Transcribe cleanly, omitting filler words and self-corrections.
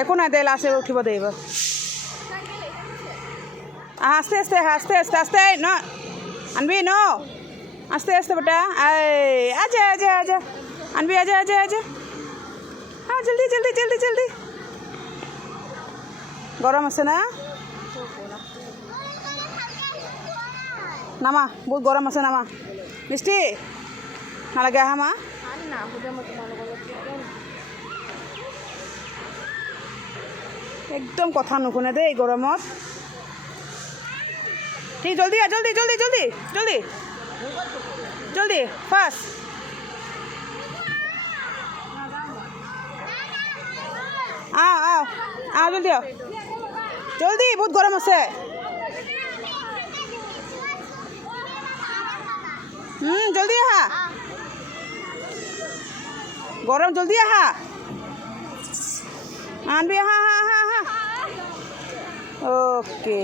একো নাই দে লাষ্টে উঠিব দে এইবাৰ আস্তে আস্তে আস্তে আস্তে আস্তে ন আনবি ন আস্তে আস্তে বেটা আজা আজা আজা আনবি আজা আজা আজা হ্যাঁ জলদি জলদি জলদি জলদি গরম আছে না নামা বহুত গরম আছে নামা মিষ্টি নালাগে আহা মা একদম কথা নুশুনে দেই গরমত ঠিক জলদি আ জলদি জলদি জলদি জলদি জলদি ফাস্ট আও আও আও জলদি আও জলদি বহুত গরম আছে জলদি আহা গরম জলদি আহা আনবি আহা আহা আহা ওকে